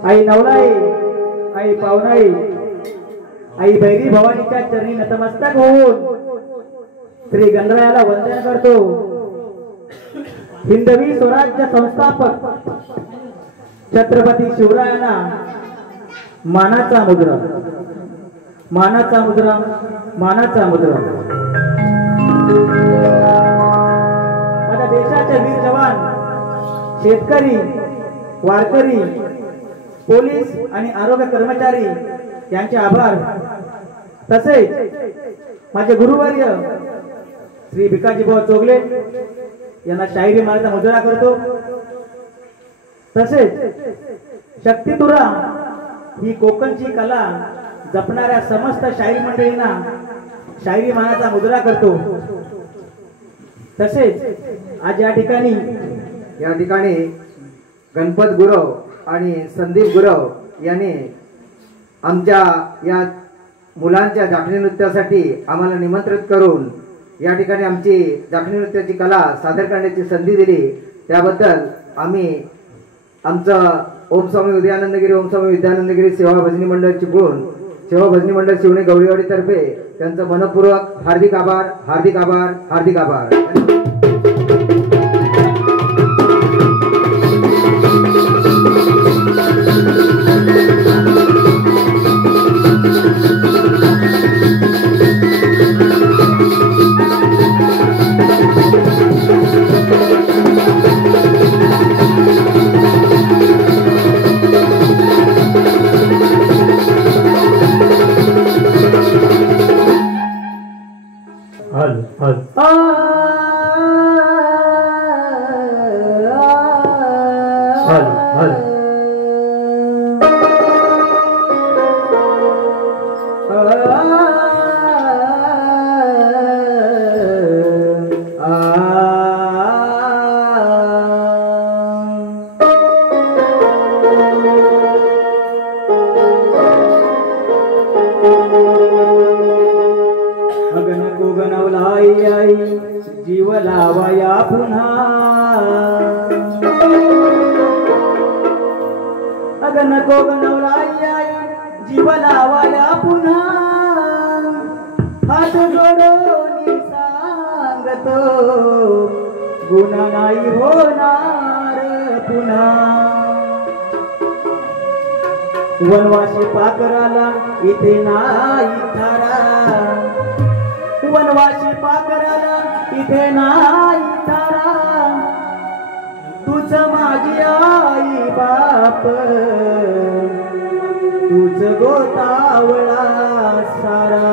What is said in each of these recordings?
आई नवलाई, आई पावनाई, आई भैरी भवानीच्या चरणी नतमस्तक होऊन श्री गणरायाला वंदन करतो। हिंदवी स्वराज्य संस्थापक छत्रपती शिवरायांना मानाचा मुद्रा, मानाचा मुद्रा, मानाचा मुद्रा। माझ्या देशाचे वीर जवान, शेतकरी, वारकरी, पोलीस आणि आरोग्य कर्मचारी यांचे आभार। तसेच माझे गुरुवर्य श्री भिकाजीभाऊ चोगले यांना शाहिरी मानाचा मुजरा करतो। तसेच शक्तितुरा ही कोकणची कला जपणाऱ्या समस्त शाहीर मंडळींना शाहिरी मानाचा मुजरा करतो। तसेच आज या ठिकाणी गणपत गुरव आणि संदीप गुरव यांनी आमच्या या मुलांच्या जाखणी नृत्यासाठी आम्हाला निमंत्रित करून या ठिकाणी आमची जाखणी नृत्याची कला सादर करण्याची संधी दिली, त्याबद्दल आम्ही आमचं ओम स्वामी विद्यानंदगिरी सेवा भजनी मंडळ चिपळूण, सेवा भजनी मंडळ शिवणे गवळीवाडी तर्फे त्यांचं मनपूर्वक हार्दिक आभार, हार्दिक आभार, हार्दिक आभार। जीव लावया पुन्हा, अगं नको गणवलाई जीव लावया पुन्हा, हात जोडून सांगतो गुन्हा नाही होणार पुन्हा। वनवासी पाकराला इथे नाही थारा, वनवासी पाकराला इथे नाही थारा, तुझ माझी आई बाप, तुझ गोतावळा सारा।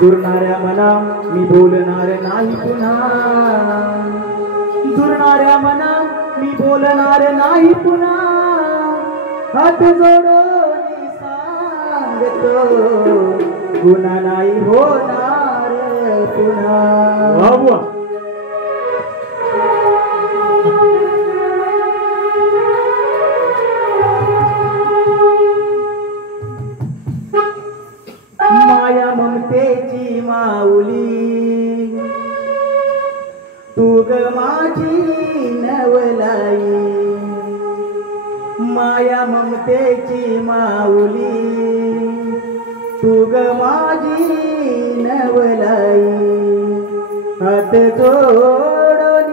दुरणाऱ्या मना मी बोलणार नाही पुन्हा, दुरणाऱ्या मना मी बोलणार नाही पुन्हा, हात जोडून सांगतो गुन्हा नाही होणार पुन्हा। माया ममतेची माऊली तू ग माझी नवलाई, माया ममतेची माऊली तू ग माझी नवलाई। हात जोडून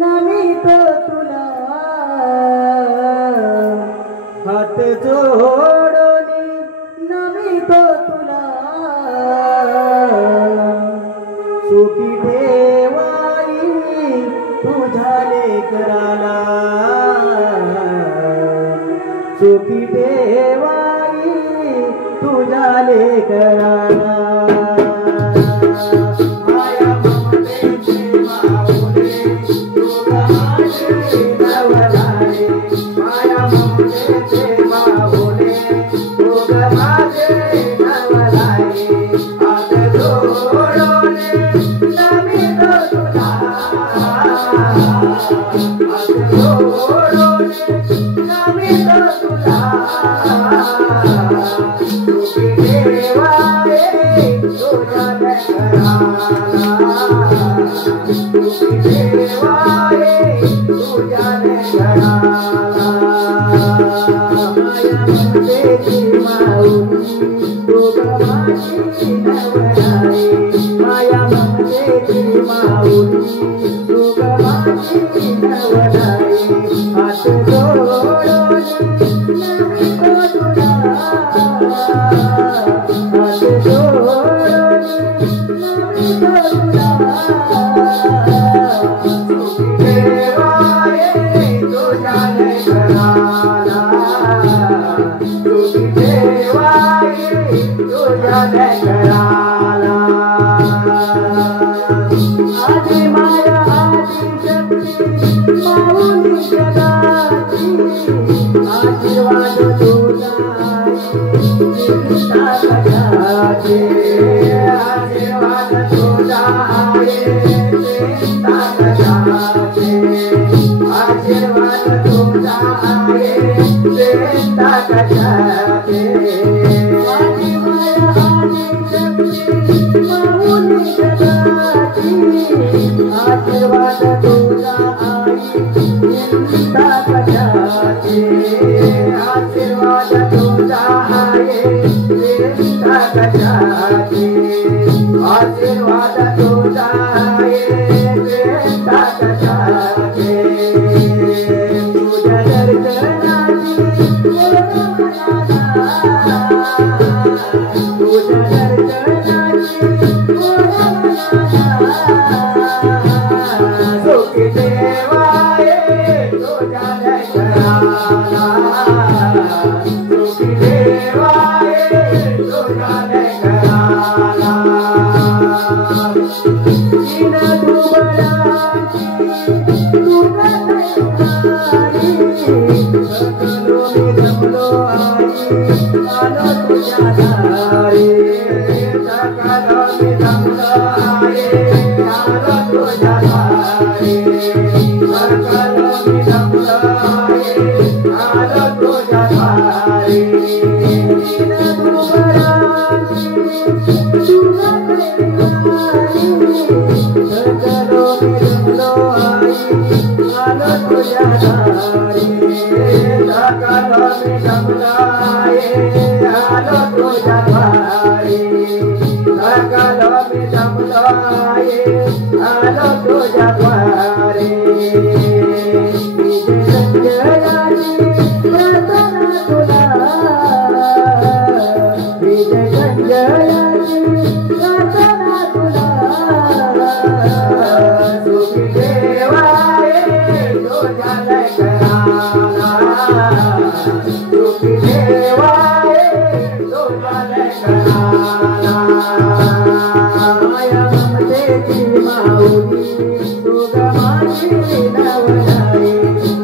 नमितो तुला, हात जोडून नमितो तुला, सुखी ठेवाई तुझ्या लेकराला, सुखी ठेवाई तुझ्या लेकराला। माया ममतेची माऊली तू ग माझी नवलाई, माया ममतेची माऊली तू ग माझी नवलाई। हात जोडून नमितो तुला, हात जोडून नमितो तुला, सुखी ठेवाई माया ममतेची माऊली तू ग माझी नवलाई माया ममतेची माऊली तू ग माझी नवलाई हात जोडून नमितो तुला हात जोडून नमितो तुला आदि माया आदि शक्ती माऊली जगाची आशीर्वाद तुझा चिंता कशाची आशीर्वाद तुझा चिंता कशाची आशीर्वाद तुझा चिंता कशाची आदि माया आदि शक्ती माऊली जगाची आशीर्वाद तुझा चिंता कशाची आशीर्वाद तुझा चिंता कशाची आशीर्वाद तुझा चिंता कशाची तुझ्या दर्शनाची तुझ्या दर्शनाची सुखी देवाये तुझ्या दर्शनाला सुखी देवाये तुझ्या दर्शनाला दिन दुबळाची तुझ्या दर्शनाची सकलो मी जमलो आई आलो तुझ्या दारी सकलो मी जमलो आई आलो तुझ्या दारी सकलो मी जमलो आई आलो तुझ्या दारी दिन दुबळाची तुझ्या दर्शनाची सकलो मी जमलो आई आलो तुझ्या दारी सकलो मी जमलो आई आलो तुझ्या दारी सकलो मी जमलो आई आलो तुझ्या दारी विजय संजयाची प्रार्थना तुला सुखी देवाये तुझ्या लेकराला सुखी देवाये तुझ्या लेकराला माया ममतेची माऊली तू ग माझी नवलाई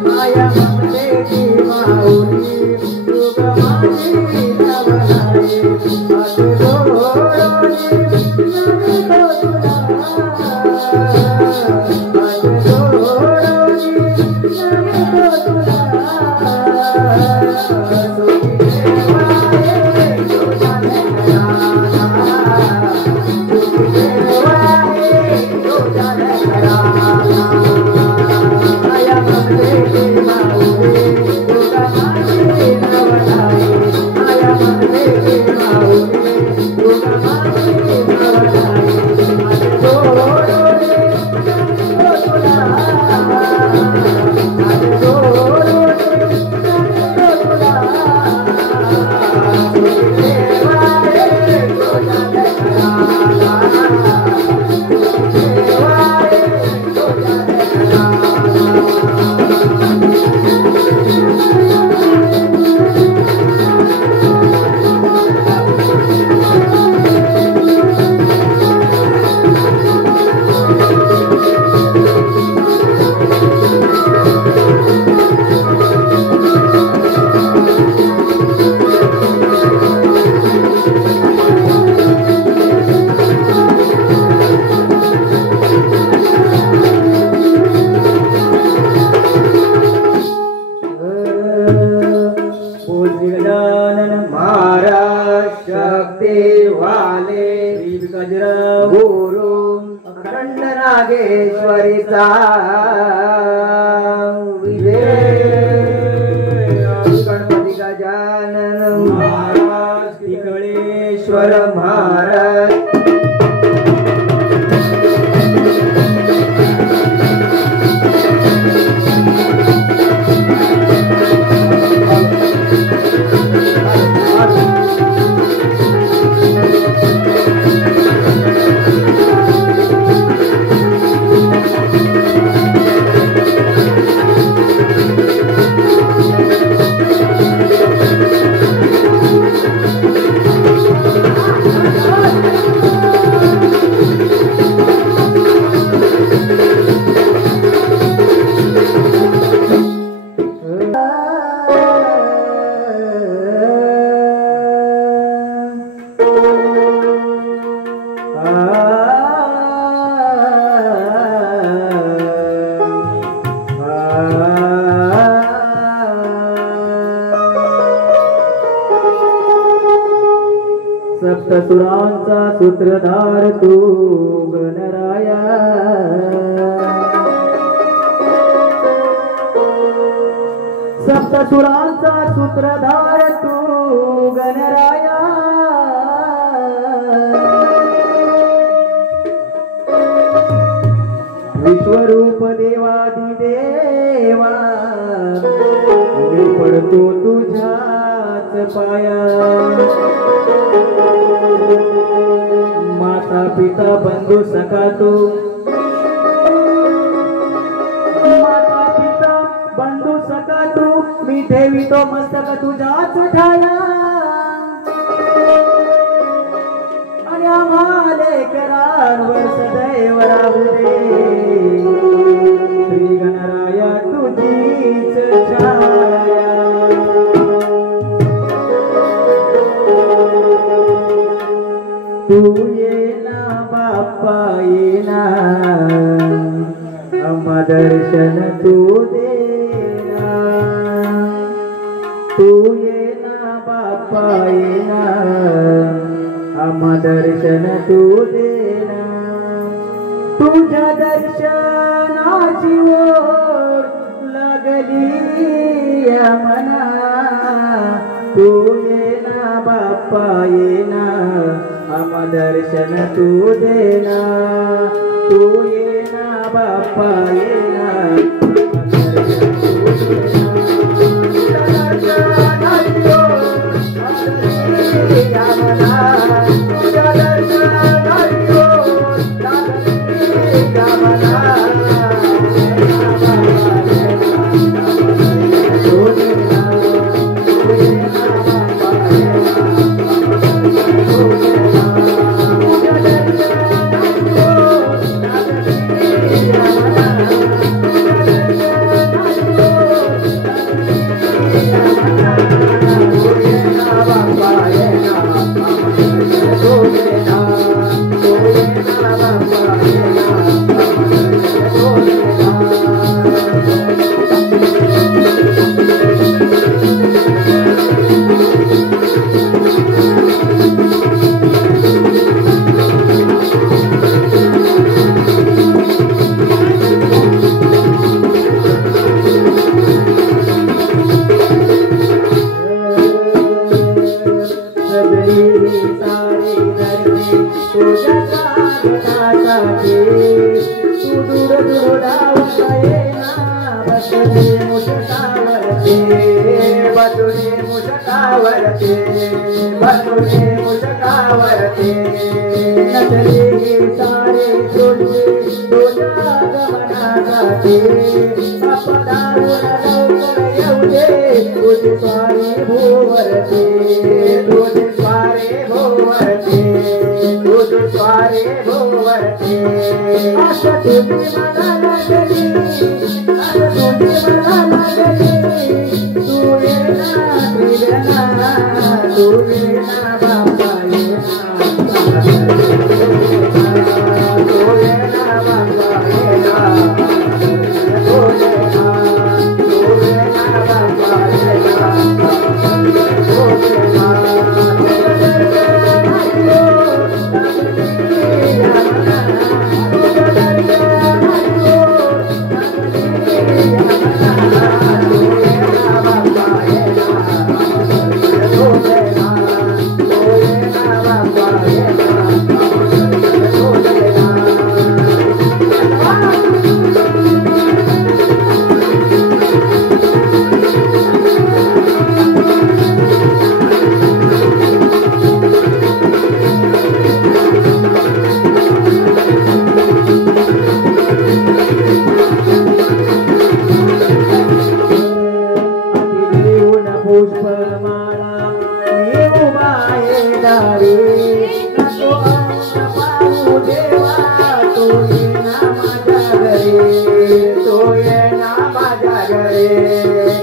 माया ममतेची माऊली तू ग माझी नवलाई हात जोडून नमितो तुला हात जोडून नमितो तुला सुखी देवाये तुझ्या लेकराला सुखी देवाये तुझ्या लेकराला माया ममतेची माऊली तू ग माझी नवलाई माया ममतेची माऊली तू ग माझी नवलाई हात जोडून नमितो तुला हात जोडून नमितो तुला सुखी देवाये तुझ्या लेकराला सुखी देवाये तुझ्या लेकराला गुरु अखंड नागेश्वरीचा विजय महाराज तिकळेश्वर महाराज सप्तसुरांचा सूत्रधार तू गणराया सप्तसुरांचा सूत्रधार तू गणराया विश्वरूप देवादिदेवा मी पडतो तुझ्याच पाया माता पिता बंधू सखा तू माता पिता बंधू सखा तू मी ठेवी तो मस्तक तुझ्याच ठाया आणि आम्हा लेकरांवर सदैव राहू दे श्री गणराया तुझीच छाया तू ये ना बाप्पा ये ना आम्हा दर्शन तू देना तू ये ना बाप्पा ये ना आम्हा दर्शन तू देना तुझ्या दर्शनाची ओढ लागली या मना तू ये ना बाप्पा ये ना आम्हा दर्शन तू देना तू ये ना बाप्पा ये ना पुष्पमाळा मी उभा आहे दारी नको अंग पाहू देवा तो येना माझ्या घरी तो येना माझ्या घरी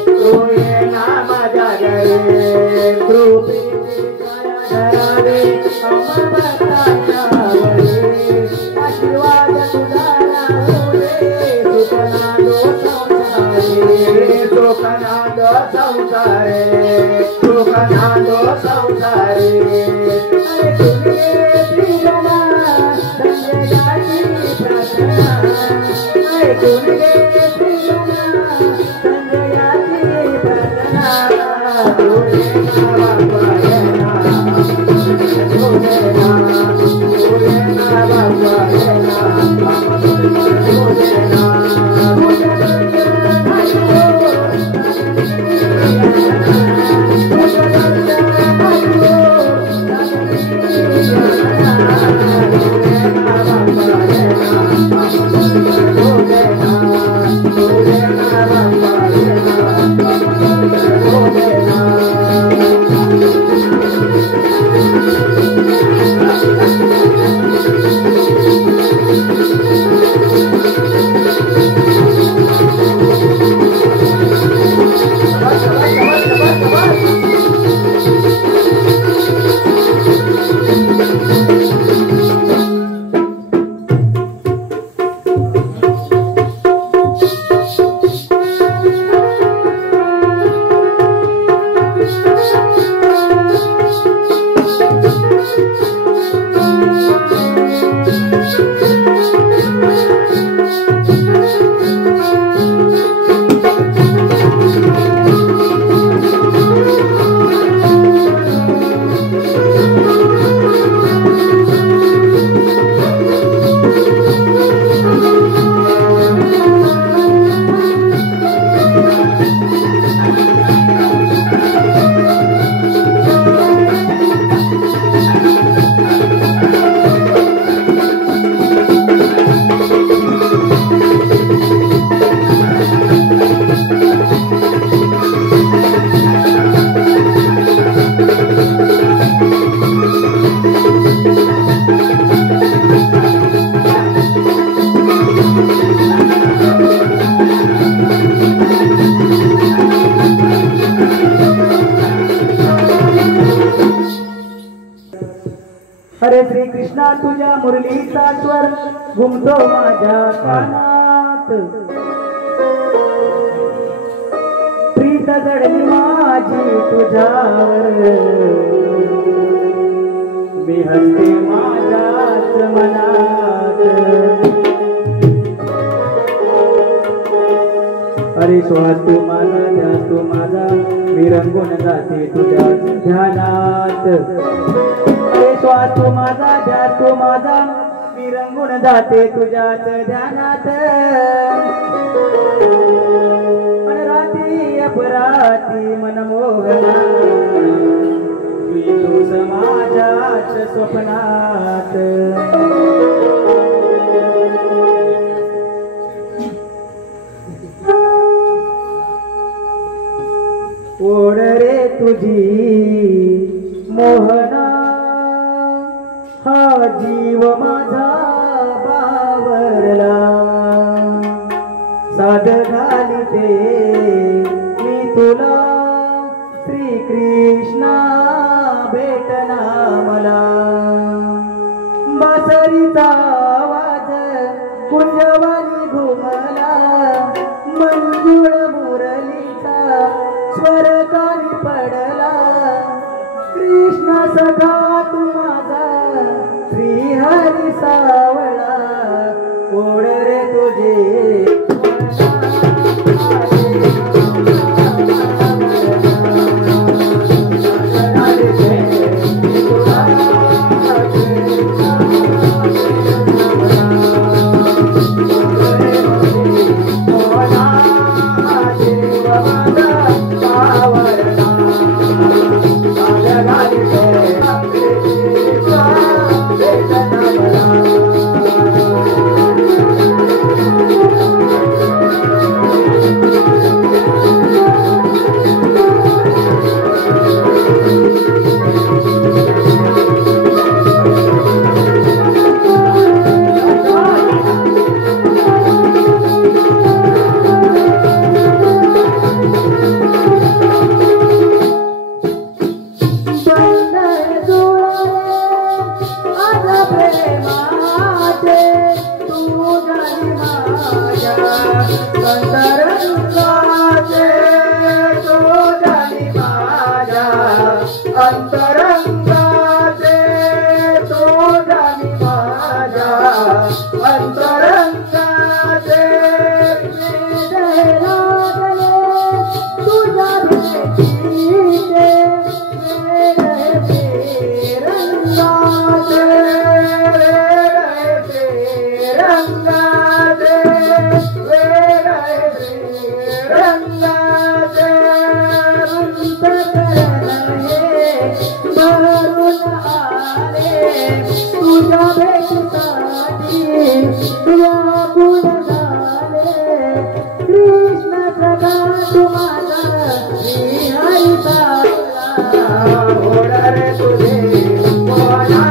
तो येना माझ्या घरी कृपेची छाया धरावी अमरताच्या वरी आशीर्वाद तुझा राहू दे सुखनादो संसारे सुखनादो संसारे अरे तुझे प्रियमा संजयाची प्रार्थना अरे तुझे प्रियमा संजयाची प्रार्थना तुझे बाबा येना तुझे ना बाबा येना तुझे ना हरे श्री कृष्णा तुझ्या मुरलीचा स्वर घुमतो माझ्या कानात प्रीत जडली माझी तुझ्यावर मी हसते माझ्याच मनात अरे श्वास तू माझा ध्यास तू माझा मी रंगून जाते तुझ्या ध्यानात श्वास तू माझा ध्यास तू माझा मी रंगून जाते तुझ्याच ध्यानात राती अपराती मनमोहना तूच माझ्याच स्वप्नात ओढ रे तुझी मोहना हा जीव माझा बावरला साध घालिते मी तुला श्री कृष्णा भेटना मला बासरीचा आवाज कुंजवानी घुमला मंजुळ मुरलीचा स्वर कानी पडला कृष्ण सखा तू माझा श्री हरी सावळा ओढ रे तुझे माझ्या अंतरंगाचे तुझ्या मी माझ्या अंतरंगाचे तुझ्या भेटीचे रंगाचे रंगाचे रंगाचे भरून आले तुझ्या भेटीसाठी व्याकुळ झाले कृष्ण प्रकाश माझा श्री रे तुझे मोना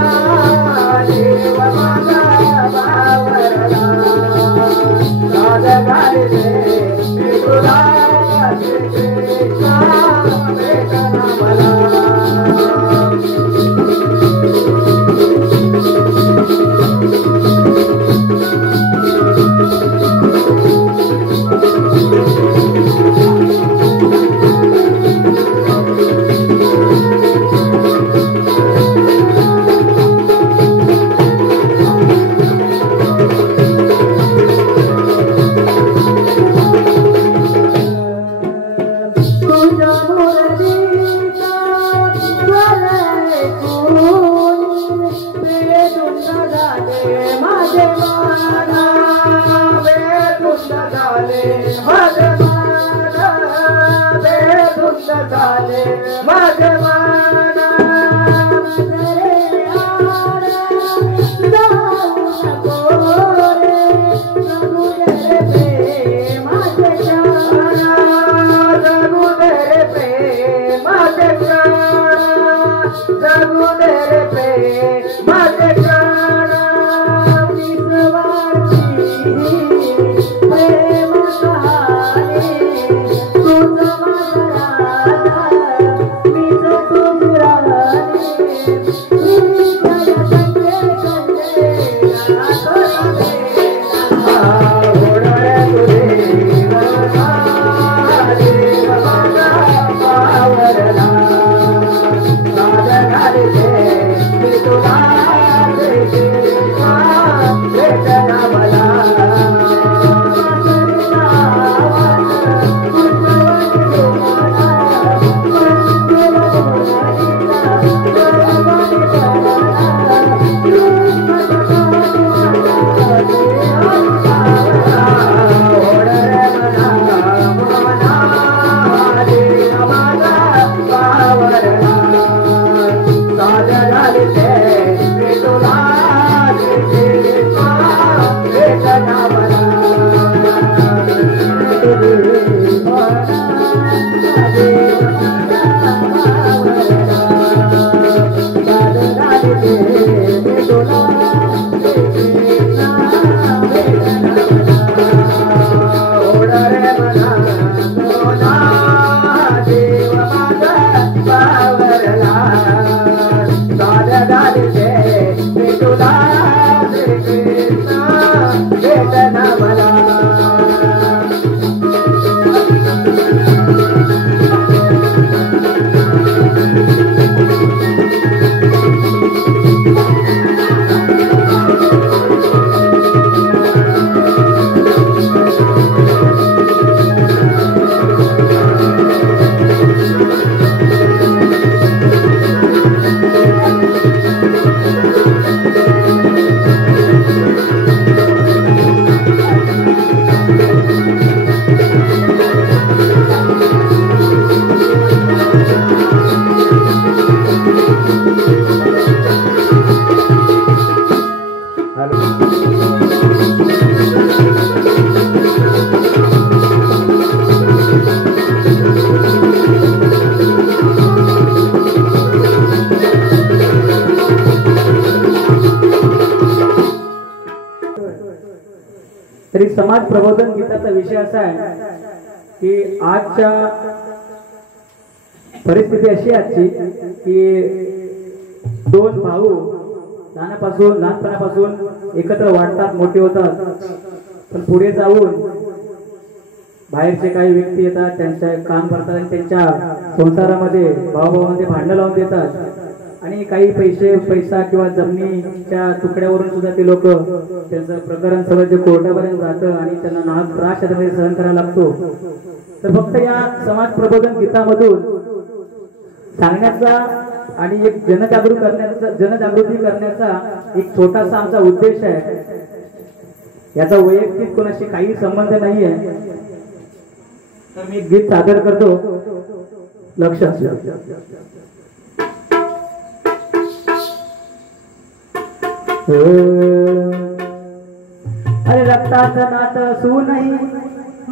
देव माझा बावरला राजा गाडी मी तुला कृष्णा भेटना मला तरी समाज प्रबोधन गीताचा विषय असा आहे की आजच्या परिस्थिती अशी आजची की दोन भाऊ लहानपणापासून एकत्र वाढतात, मोठे होतात, पण पुढे जाऊन बाहेरचे काही व्यक्ती येतात, त्यांच्या काम करतात आणि त्यांच्या संसारामध्ये भावाभावामध्ये भांडणं लावून देतात आणि काही पैसा किंवा जमिनीच्या तुकड्यावरून सुद्धा ते लोक त्यांचं प्रकरण सगळं जे कोर्टापर्यंत जातं आणि त्यांना नाहक त्रास त्यामध्ये सहन करायला लागतो. तर फक्त या समाज प्रबोधन गीतामधून सांगण्याचा आणि एक जनजागृती करण्याचा एक छोटासा आमचा उद्देश आहे. याचा वैयक्तिक कोणाशी काही संबंध नाही आहे. तर मी गीत सादर करतो, लक्ष असू. अरे रक्ताचं नातं असूनही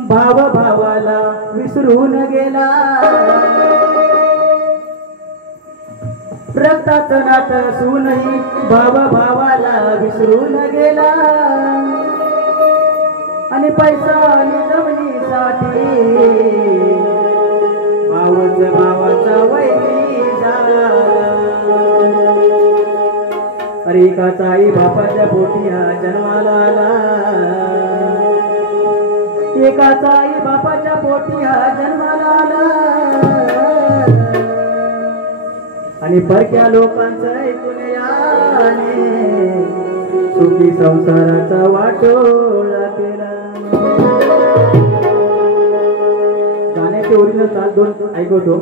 भाव भावाला विसरून गेला. रक्ताचं नातं असूनही भाव भावाला विसरून गेला. आणि पैसा आणि जमिनीसाठी भावच भावाचा वैरी झाला. अरे एकाचा आई बापाच्या पोटी हा जन्माला आला. एकाचा आई बापाच्या पोटी हा जन्माला आला. आणि परक्या लोकांचं ऐकून याने सुखी संसाराचा वाटोळा केला. गाण्याचे ओरिजिनल ताल दोन ऐकवतो.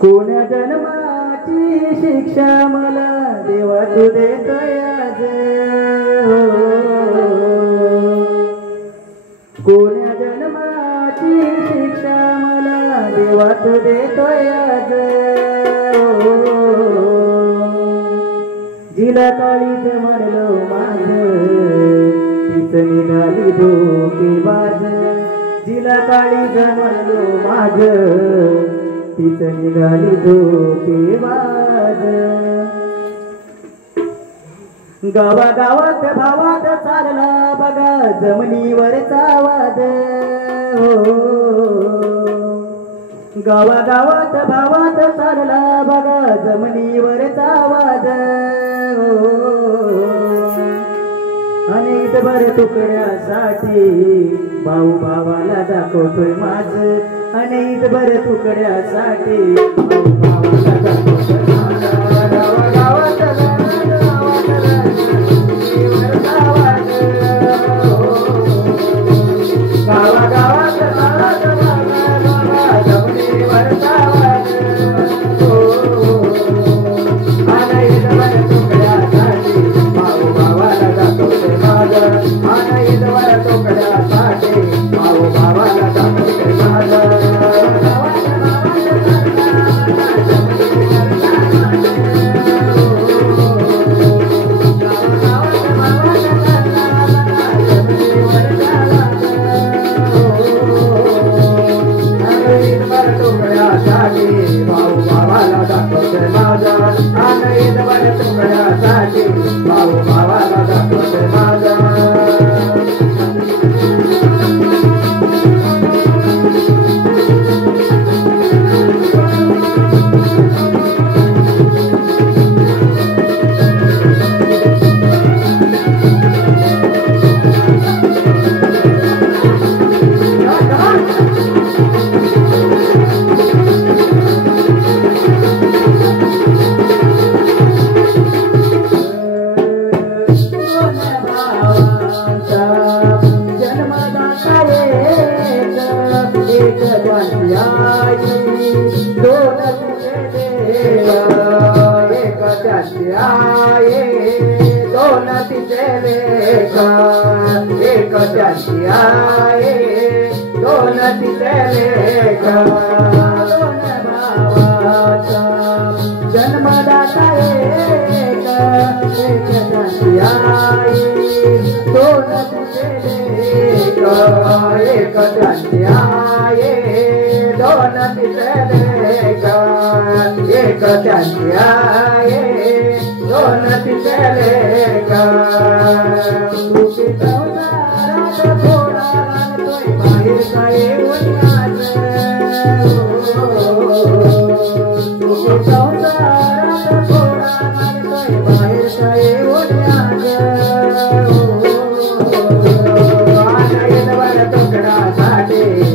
कोण्या जन्माची शिक्षा मला देवा तू देतोय आज. कोण्या जन्माची शिक्षा मला देवा तू देतोय आज. जिला काळीच म्हणलो माझ तीच निघाली धोकेबाज. जिला काळीच म्हणलो माझ तीच निघाली धोकेबाज. गावागावात भावात चालला बघा जमिनीवरचा वाद. गावागावात भावात चालला बघा जमिनीवरचा वाद. अनेक भर तुकड्यासाठी भाऊ भावाला दाखवतोय माझ. अनेक भर तुकड्यासाठी भाऊ भावाला दाखवतोय माझ. गावागावात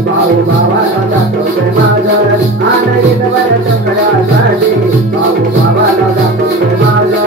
भाऊ भावाला दाखवतोय माझ. येत बर तुकड्यासाठी भाऊ भावाला दाखवते माझा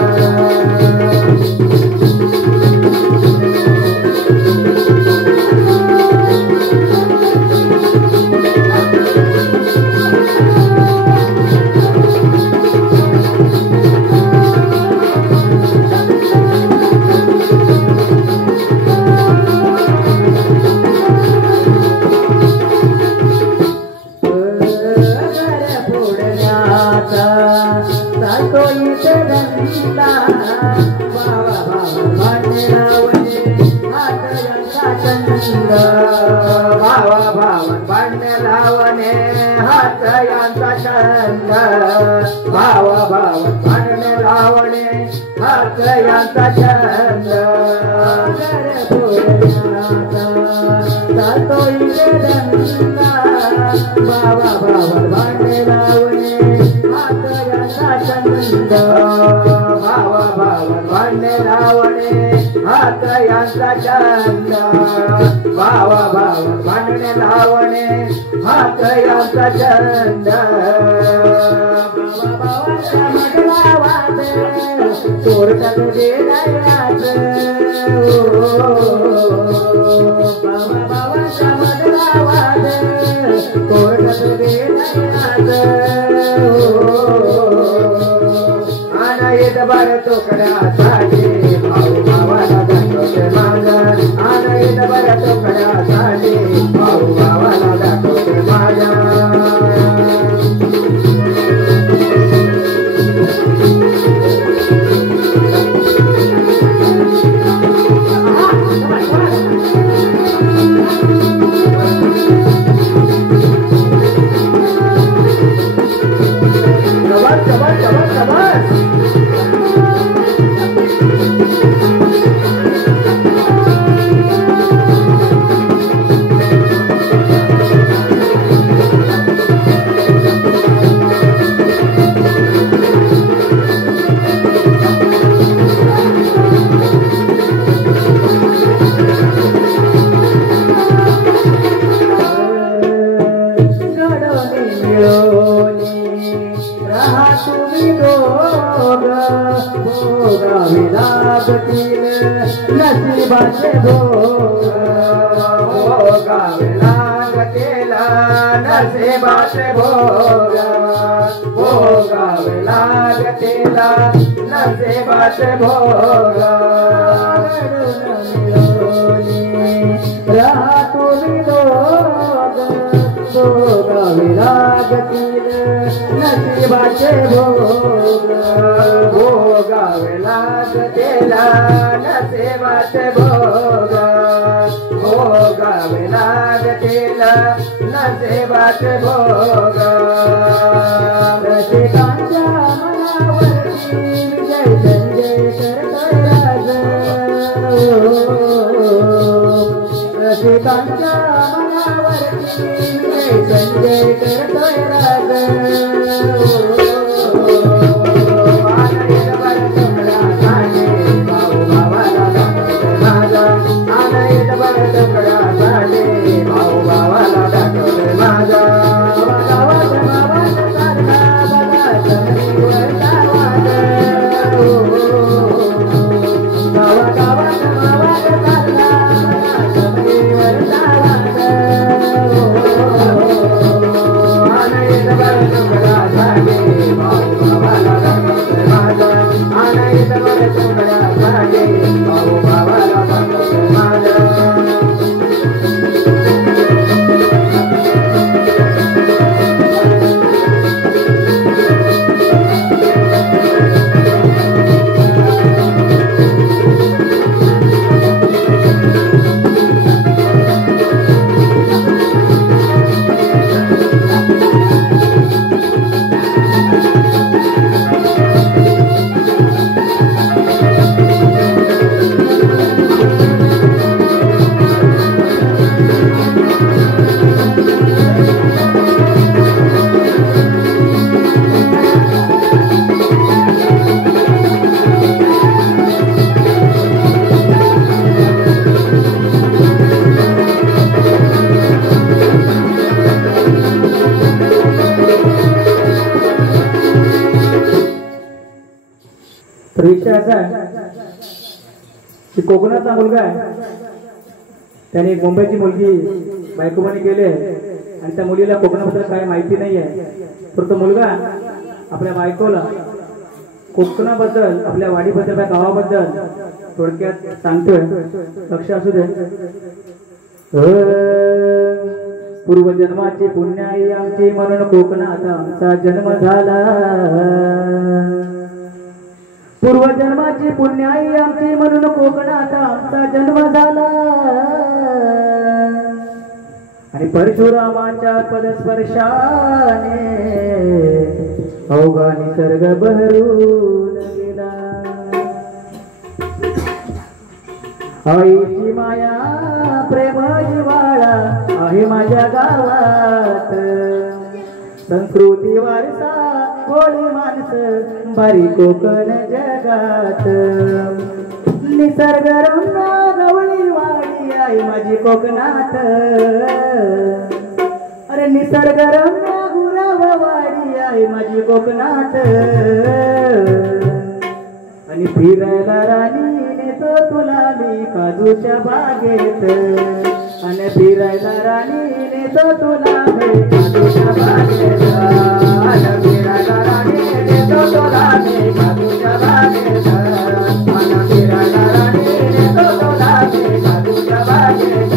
भावा भावन भांडणे लावणे हात यांचा छंद भावा भावन भांडणे लावणे हात यांचा छंद भावा भावन भांडणे लावणे हात यांचा छंद भावा भावन भांडणे लावणे हात यांचा छंद भावा भावन भांडणे लावणे हात यांचा छंद कोर्टात गेल्याच बाबा बाबाच्या मधलावाद कोर्टात गेल्याच आना येत बर तुकड्यासाठी भाऊ भावाला दाखवते माझा आना येत बर तुकड्यासाठी भाऊ भावाला दाखवते माझा नशिबाचे भोग भोगावे लागतेला नशिबाचे भोग भोगावे लागतेला नशिबाचे भोग राहा तुम्ही दोघ भोगावे लागतील नशिबाचे भोग भोगावे लागतेला नशिबाचे भोग भोगावे लागतेला नशिबाचे भोग रसिकांच्या मनावरती विजय संजय करतोय राज रसिकांच्या मनावरती विजय संजय करतोय राज विषय असा आहे की कोकणातला मुलगा आहे, त्याने एक मुंबईची मुलगी बायकोबाने केले आणि त्या मुलीला कोकणाबद्दल काही माहिती नाही आहे. तर तो मुलगा आपल्या बायकोला कोकणाबद्दल, आपल्या वाडीबद्दल, आपल्या गावाबद्दल थोडक्यात सांगतोय. लक्ष असू दे. पूर्वजन्माची पुण्याई आमची म्हणून कोकणात आमचा जन्म झाला. पूर्वजन्माची पुण्याई आमची म्हणून कोकणात आमचा जन्म झाला. आणि परशुरामाच्या पदस्पर्शाने अवघा निसर्ग बहरून गेला. आईची माया प्रेम जिव्हाळा आहे माझ्या गावात. संस्कृती वारसा होळी माणसं भारी कोकण जगात. निसर्गरम्य गवळी वाडी आहे माझी कोकणात. अरे निसर्गरम्य गुराव वाडी आहे माझी कोकणात. आणि फिरायला राणी नेतो तुला मी काजूच्या बागेत. आणि फिरायला राणी नेतो तुला मी काजूच्या बागेत. आणि फिरायला राणी नेतो तुला मी काजूच्या बागेत. आणि फिरायला राणी नेतो तुला मी काजूच्या बागेत.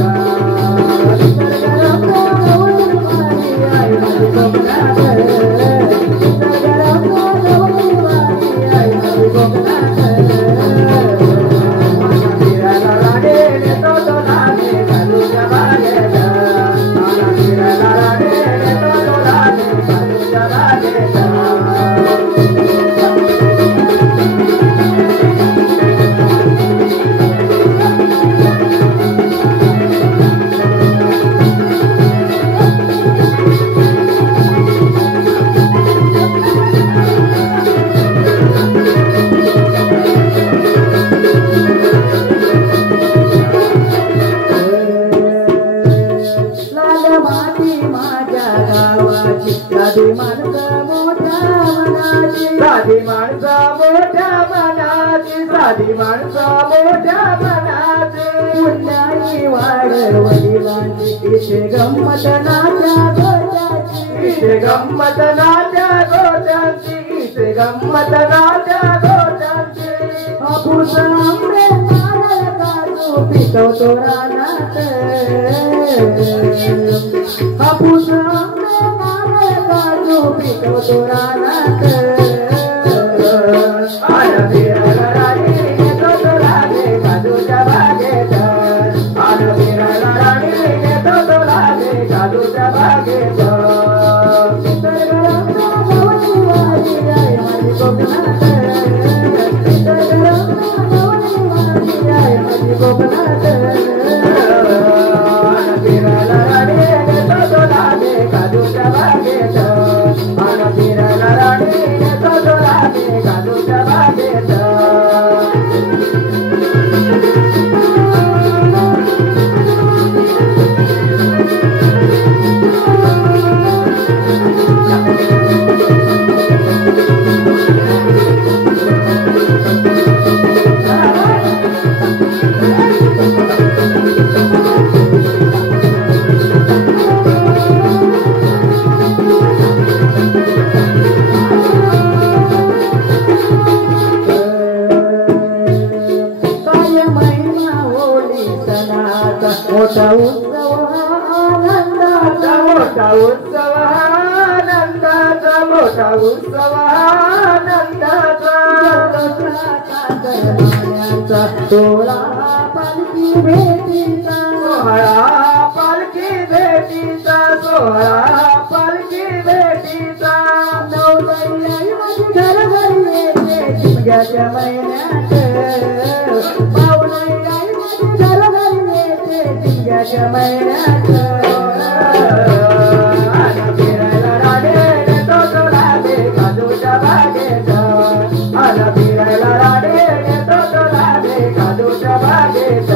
साधी माणसं मोठ्या मनाची. साधी माणसं मोठ्या मनाची. पुण्याई वाड वडिलांची इथे गंमत नाच्या गोट्याची. इथे गंमत नाच्या गोट्यांची. इथे गंमत नाच्या गोट्यांची. हापूस आंबे नारळ काजू पिकवतो रानात. हापूस आंबे नारळ काजू पिकवतो रानात. मोठा उत्सव आनंदाचा. मोठा उत्सव आनंदाचा. मोठा उत्सव आनंदाचा. सोहळा पालखी भेटीचा. सोहळा पालखी भेटीचा. सोहळा पालखी भेटीचा. नवलाई माझी घर घरी येते शिमग्याच्या महिन्यात. पाहुणे आई माझी घर घरी येते शिमग्याच्या महिन्यात. फिरायला राणे नेतो तुला मी काजूच्या बागेत. आला फिरायला राणे नेतो तुला मी काजूच्या बागेत.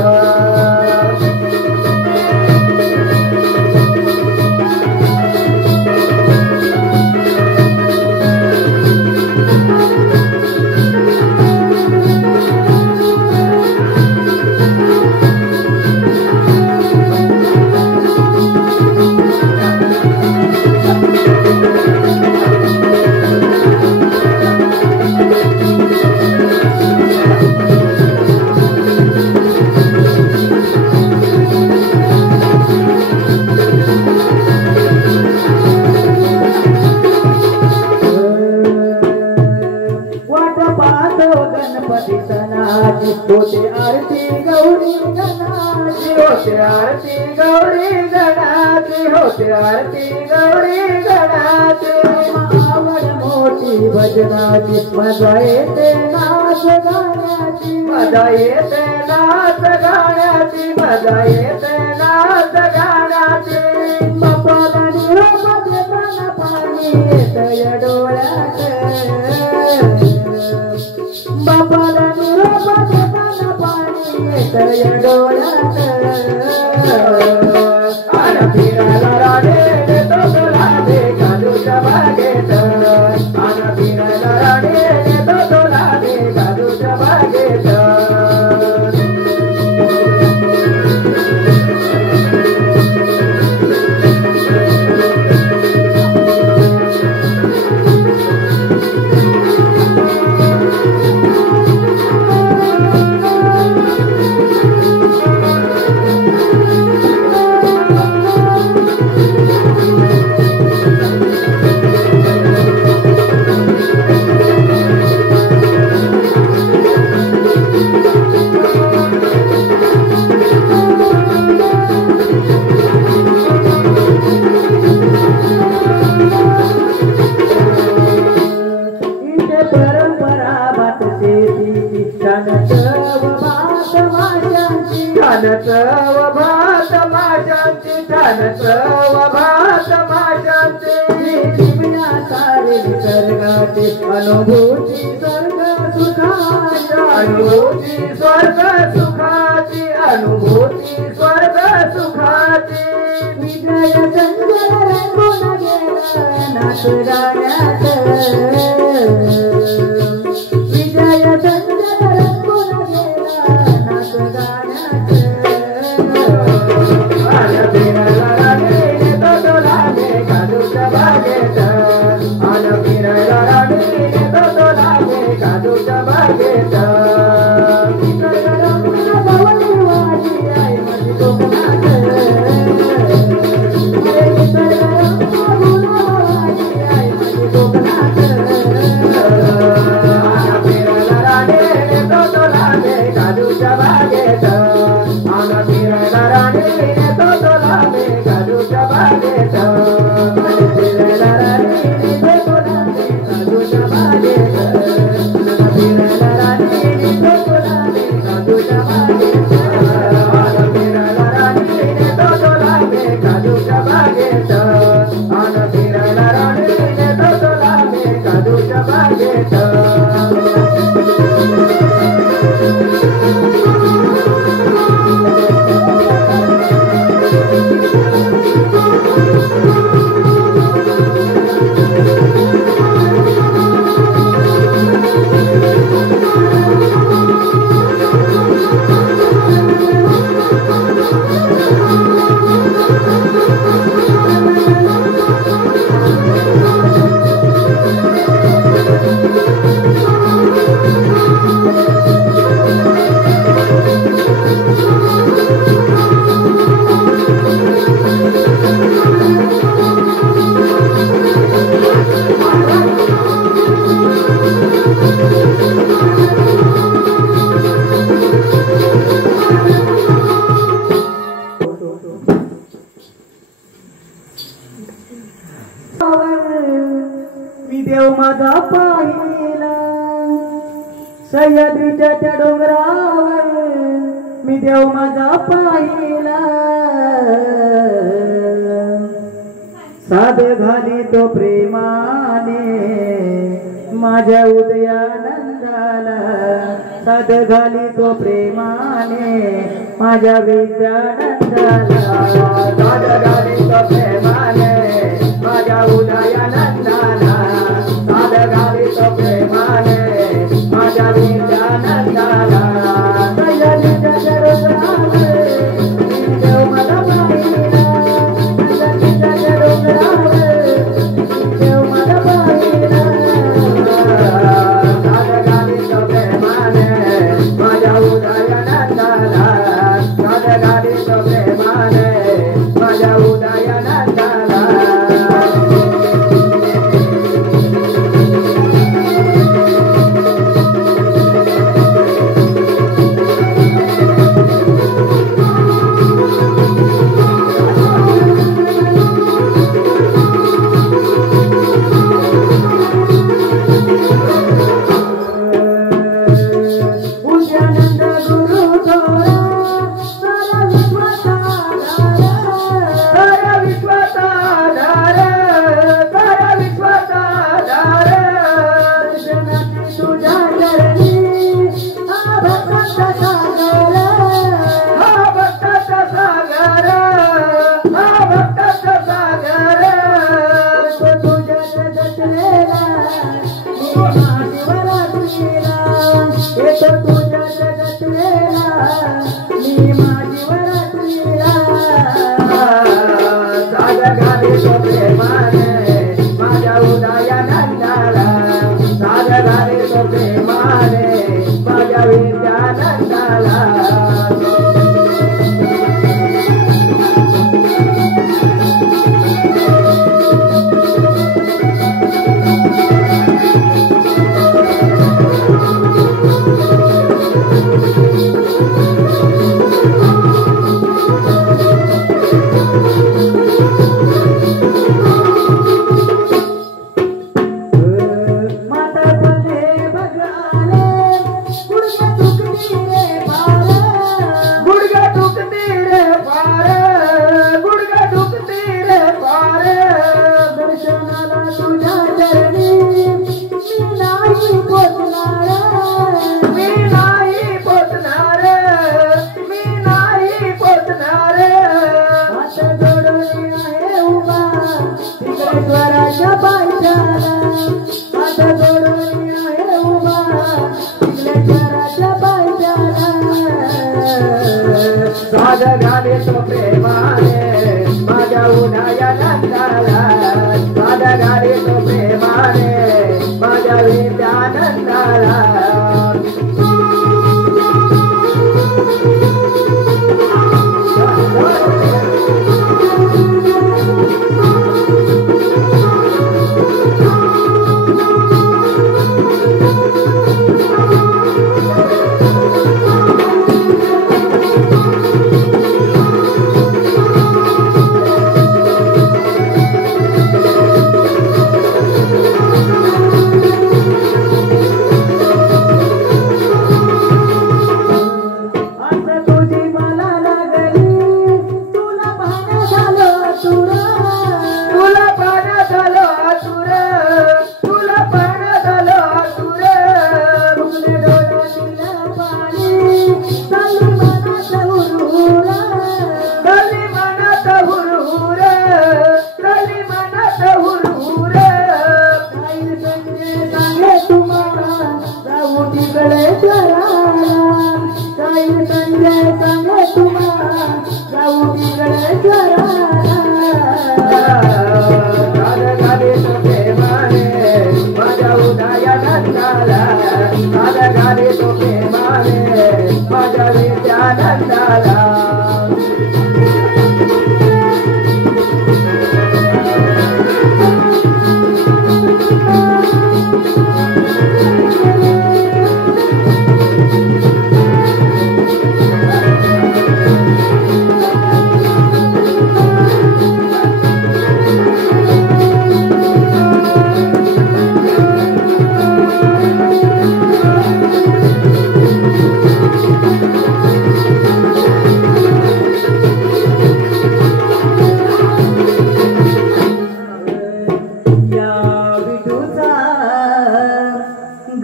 गणाची होते आरती गौरी गणाची होते आरती गौरी गणाची होते आरती गौरी गणाची आवड मोठी भजनाची मजा येते नाच गाण्याची मजा येते नाच गाण्याची मजा येते नाच गाण्याची बाप्पाला निरोप देताना पाणी येतंय डोळ्यात बाप्पाला निरोप देताना पाणी येतंय डोळ्यात आला फिरायला राणे देतो तुला दे काजूच्या बागेत आला फिरायला राणे देतो तुला दे काजूच्या बागेत चव भात माझ्याची छान चव भात माझ्याची जीवना सारे निसर्गाची अनुभूती स्वर्ग सुखाची अनुभूती स्वर्ग सुखाची अनुभूती स्वर्ग सुखाची विजय संजय रंगून गेला नाच गाण्यात विजय संजय रंगून गेला नाच गाण्यात आला फिरायला राणी तो तुला दे काजूच्या बागेत आला फिरायला राणी तो तुला दे काजूच्या बागेत आई माझी कोकणात आई माझी कोकणात आला फिरायला राणी तो तुला दे काजूच्या बागेत आला फिरायला राणी तो तुला दे काजूच्या बागेत आला फिरायला राणी तो तुला दे काजूच्या बागेत आला फिरायला राणी तो तुला दे काजूच्या बागेत आला फिरायला राणी तो तुला दे काजूच्या बागेत आला फिरायला राणी तो तुला दे काजूच्या बागेत मी देव माझा पाहिला सह्याद्रीच्या त्या डोंगरावर मी देव माझा पाहिला साध घाली तो प्रेमाने माझ्या उदयानंदाला साध घाली तो प्रेमाने माझ्या विद्यानंदाला साध घाली तो प्रेमाने माझ्या उदयानंदाला साध घाली तो प्रेमाने माझ्या विद्यानंदाला सह्याद्रीच्या डोंगरावर देव मला पाहिला सह्याद्रीच्या डोंगरावर देव मला पाहिला साध घाली तो प्रेमाने माझ्या उदयानंदाला साध घाली तो प्रेमाने माझ्या उदयानंदाला महाशिवरात्रीला येतो तुझ्या जगतेला मी महाशिवरात्रीला साधं घाले तो प्रेमाने माझ्या उदयानंदाला साधं घाले तो प्रेमाने माझ्या विद्यानंदाला साधं घाले तो प्रेमाने माझ्या उदयानंदाला साधं घाले तो प्रेमाने माझ्या विद्यानंदाला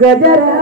गजर